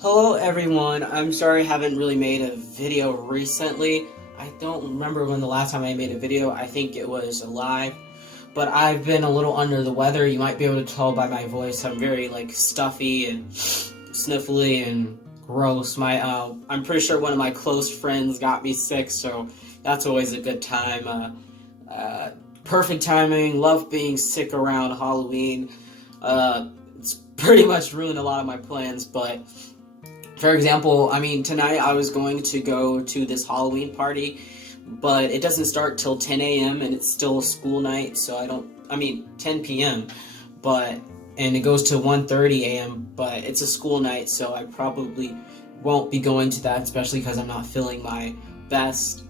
Hello everyone, I'm sorry I haven't really made a video recently. I don't remember when the last time I made a video. I think it was live. But I've been a little under the weather. You might be able to tell by my voice. I'm very stuffy and sniffly and gross. I'm pretty sure one of my close friends got me sick, so that's always a good time. Perfect timing. Love being sick around Halloween. It's pretty much ruined a lot of my plans, but for example, tonight I was going to go to this Halloween party, but it doesn't start till 10 a.m. and it's still a school night, so 10 p.m., and it goes to 1:30 a.m., but it's a school night, so I probably won't be going to that, especially because I'm not feeling my best.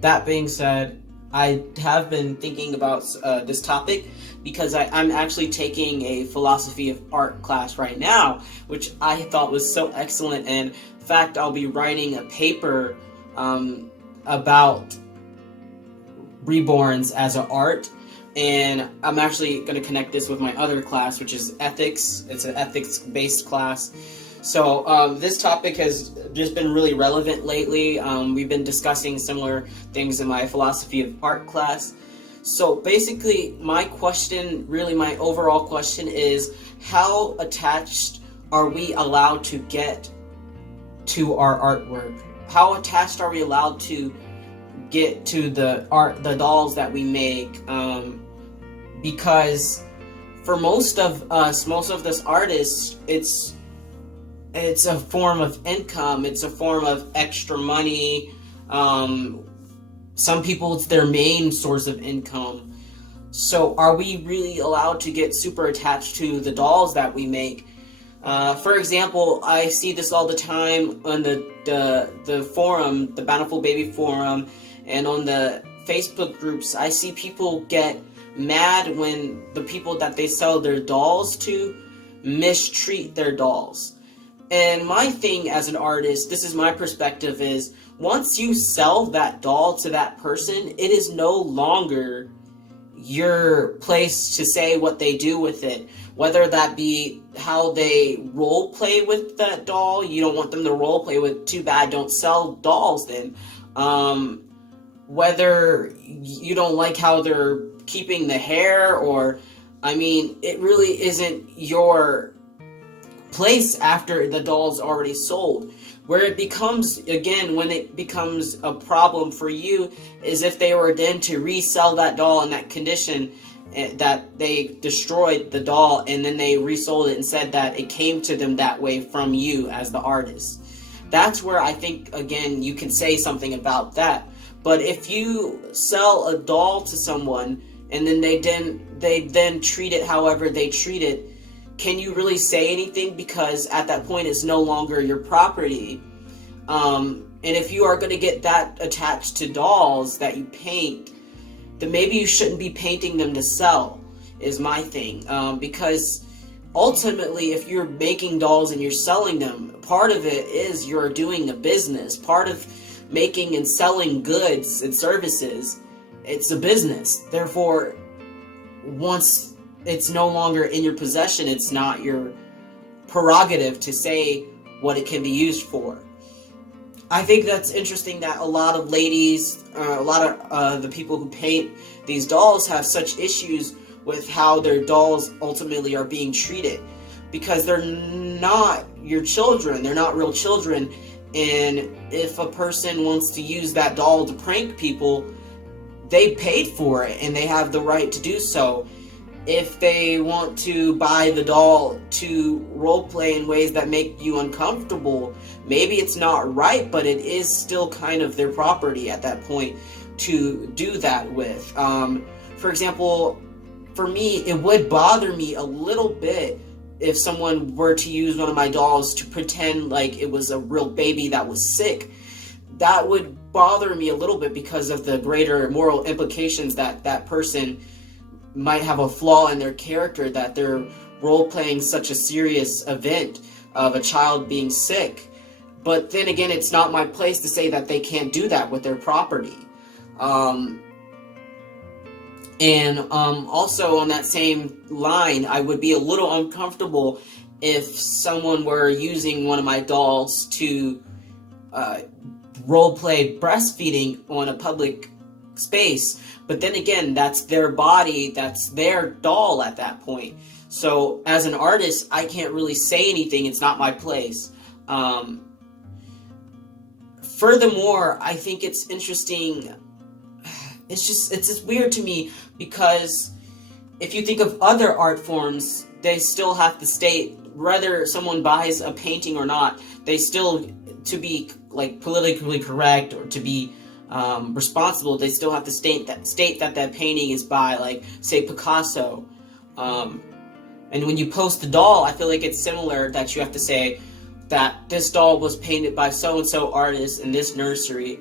That being said, I have been thinking about this topic because I'm actually taking a philosophy of art class right now, which I thought was so excellent. And in fact, I'll be writing a paper about reborns as an art. And I'm actually going to connect this with my other class, which is ethics. It's an ethics-based class. So this topic has just been really relevant lately. We've been discussing similar things in my philosophy of art class. So basically, my overall question is, how attached are we allowed to get to our artwork? How attached are we allowed to get to the dolls that we make? Because for most of us artists, it's a form of income. It's a form of extra money. Some people, it's their main source of income. So are we really allowed to get super attached to the dolls that we make? For example, I see this all the time on the forum, the Bountiful Baby forum, and on the Facebook groups. I see people get mad when the people that they sell their dolls to mistreat their dolls. And my thing as an artist, this is my perspective, is once you sell that doll to that person, it is no longer your place to say what they do with it. Whether that be how they role play with that doll, you don't want them to role play with, too bad, don't sell dolls then. Whether you don't like how they're keeping the hair, or, it really isn't your place after the doll's already sold. Where it becomes, again, when it becomes a problem for you, is if they were then to resell that doll in that condition, that they destroyed the doll and then they resold it and said that it came to them that way from you as the artist. That's where I think, again, you can say something about that. But if you sell a doll to someone and then they then treat it however they treat it, can you really say anything? Because at that point, it's no longer your property. And if you are going to get that attached to dolls that you paint, then maybe you shouldn't be painting them to sell, is my thing. Because ultimately, if you're making dolls and you're selling them, part of it is you're doing a business. Part of making and selling goods and services, it's a business. Therefore, once it's no longer in your possession, it's not your prerogative to say what it can be used for. I think that's interesting that a lot of ladies, a lot of the people who paint these dolls have such issues with how their dolls ultimately are being treated, because they're not your children, they're not real children, and if a person wants to use that doll to prank people, they paid for it and they have the right to do so. If they want to buy the doll to roleplay in ways that make you uncomfortable, maybe it's not right, but it is still kind of their property at that point to do that with. For example, for me, it would bother me a little bit if someone were to use one of my dolls to pretend like it was a real baby that was sick. That would bother me a little bit because of the greater moral implications that that person might have a flaw in their character, that they're role-playing such a serious event of a child being sick. But then again, it's not my place to say that they can't do that with their property. Also on that same line, I would be a little uncomfortable if someone were using one of my dolls to role play breastfeeding on a public space. But then again, that's their body, that's their doll at that point. So as an artist, I can't really say anything. It's not my place. Furthermore, I think it's interesting. It's just weird to me, because if you think of other art forms, they still have to state, whether someone buys a painting or not, they still, to be like politically correct or to be responsible, they still have to state that painting is by, like, say, Picasso. And when you post the doll, I feel like it's similar, that you have to say that this doll was painted by so-and-so artist in this nursery.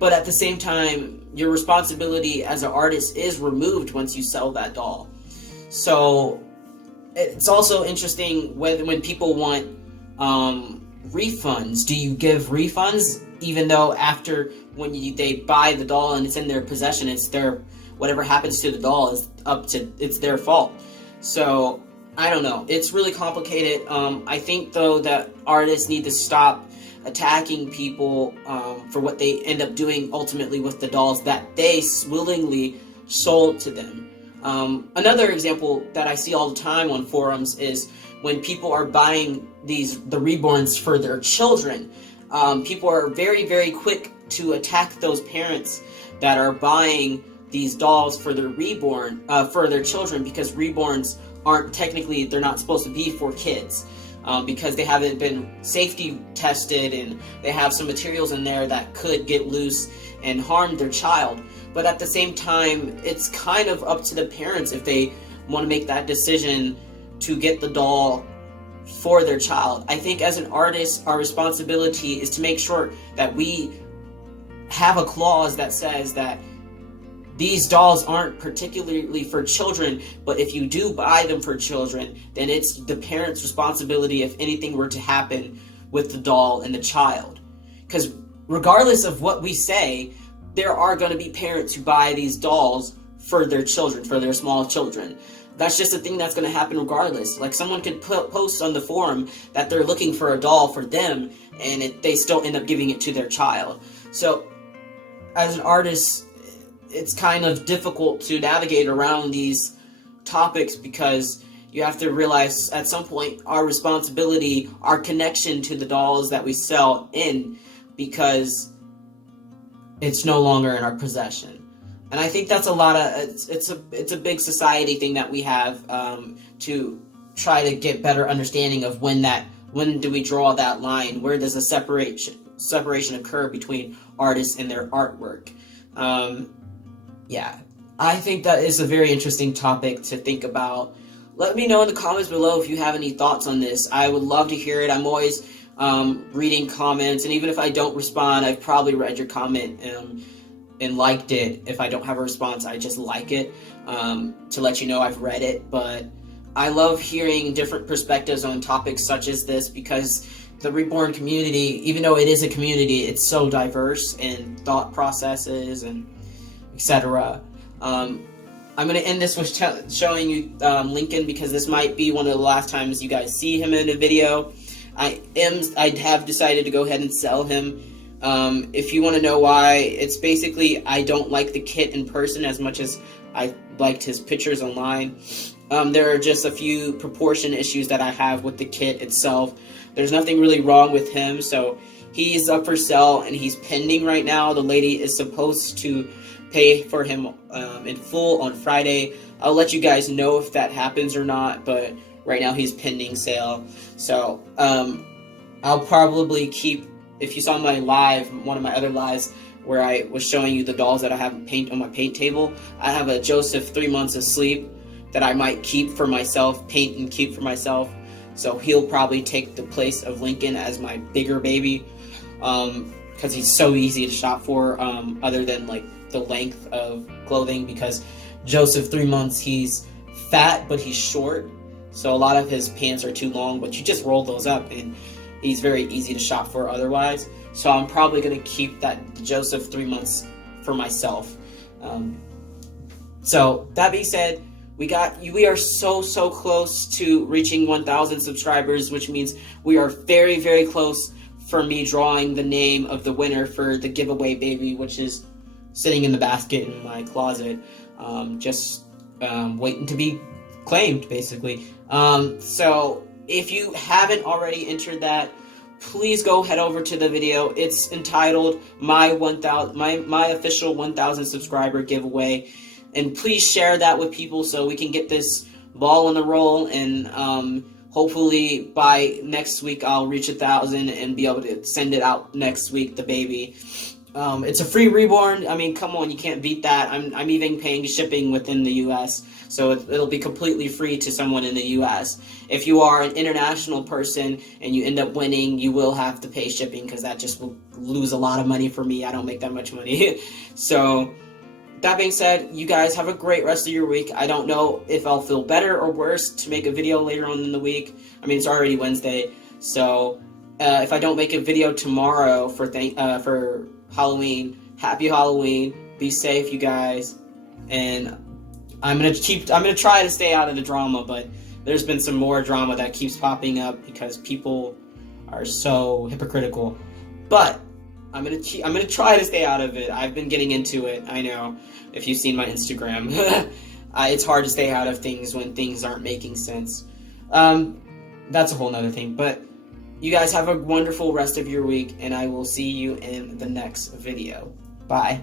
But at the same time, your responsibility as an artist is removed once you sell that doll. So it's also interesting when people want refunds. Do you give refunds, even though after they buy the doll and it's in their possession, it's their, whatever happens to the doll is it's their fault. So I don't know. It's really complicated. I think though that artists need to stop attacking people for what they end up doing ultimately with the dolls that they willingly sold to them. Another example that I see all the time on forums is when people are buying the reborns for their children. People are very, very quick to attack those parents that are buying these dolls for their reborn, for their children, because reborns aren't technically, they're not supposed to be for kids. Because they haven't been safety tested, and they have some materials in there that could get loose and harm their child. But at the same time, it's kind of up to the parents if they want to make that decision to get the doll for their child. I think as an artist, our responsibility is to make sure that we have a clause that says that these dolls aren't particularly for children, but if you do buy them for children, then it's the parent's responsibility if anything were to happen with the doll and the child. Because regardless of what we say, there are going to be parents who buy these dolls for their children, for their small children. That's just a thing that's going to happen regardless. Like, someone could post on the forum that they're looking for a doll for them, and they still end up giving it to their child. So, as an artist, it's kind of difficult to navigate around these topics, because you have to realize at some point our responsibility, our connection to the dolls that we sell in, because it's no longer in our possession. And I think that's a lot of, it's a big society thing that we have to try to get better understanding of when do we draw that line? Where does a separation occur between artists and their artwork? Yeah, I think that is a very interesting topic to think about. Let me know in the comments below if you have any thoughts on this. I would love to hear it. I'm always reading comments, and even if I don't respond, I've probably read your comment and liked it. If I don't have a response, I just like it to let you know I've read it. But I love hearing different perspectives on topics such as this, because the Reborn community, even though it is a community, it's so diverse in thought processes and etc. I'm going to end this with showing you Lincoln, because this might be one of the last times you guys see him in a video. I have decided to go ahead and sell him. If you want to know why, it's basically I don't like the kit in person as much as I liked his pictures online. There are just a few proportion issues that I have with the kit itself. There's nothing really wrong with him, so he's up for sale and he's pending right now. The lady is supposed to pay for him in full on Friday. I'll let you guys know if that happens or not, but right now he's pending sale. So I'll probably keep, if you saw my live, one of my other lives where I was showing you the dolls that I have paint on my paint table, I have a Joseph 3 months asleep that I might keep for myself, paint and keep for myself. So he'll probably take the place of Lincoln as my bigger baby, because he's so easy to shop for, other than like the length of clothing, because Joseph 3 months, he's fat but he's short, so a lot of his pants are too long, but you just roll those up and he's very easy to shop for otherwise. So I'm probably going to keep that Joseph 3 months for myself. So that being said, We are so close to reaching 1,000 subscribers, which means we are very, very close for me drawing the name of the winner for the giveaway baby, which is sitting in the basket in my closet, just waiting to be claimed, basically. So if you haven't already entered that, please go head over to the video. It's entitled my official 1,000 subscriber giveaway, and please share that with people so we can get this ball on the roll, and hopefully by next week I'll reach 1,000 and be able to send it out next week, the baby. It's a free reborn. I mean, come on, you can't beat that. I'm even paying shipping within the U.S., so it'll be completely free to someone in the U.S. If you are an international person and you end up winning, you will have to pay shipping, because that just will lose a lot of money for me. I don't make that much money. So, that being said, you guys have a great rest of your week. I don't know if I'll feel better or worse to make a video later on in the week. I mean, it's already Wednesday, so if I don't make a video tomorrow for Halloween, happy Halloween. Be safe, you guys. And I'm gonna try to stay out of the drama, but there's been some more drama that keeps popping up because people are so hypocritical. But I'm gonna try to stay out of it. I've been getting into it. I know, if you've seen my Instagram. It's hard to stay out of things when things aren't making sense. That's a whole nother thing. But you guys have a wonderful rest of your week, and I will see you in the next video. Bye.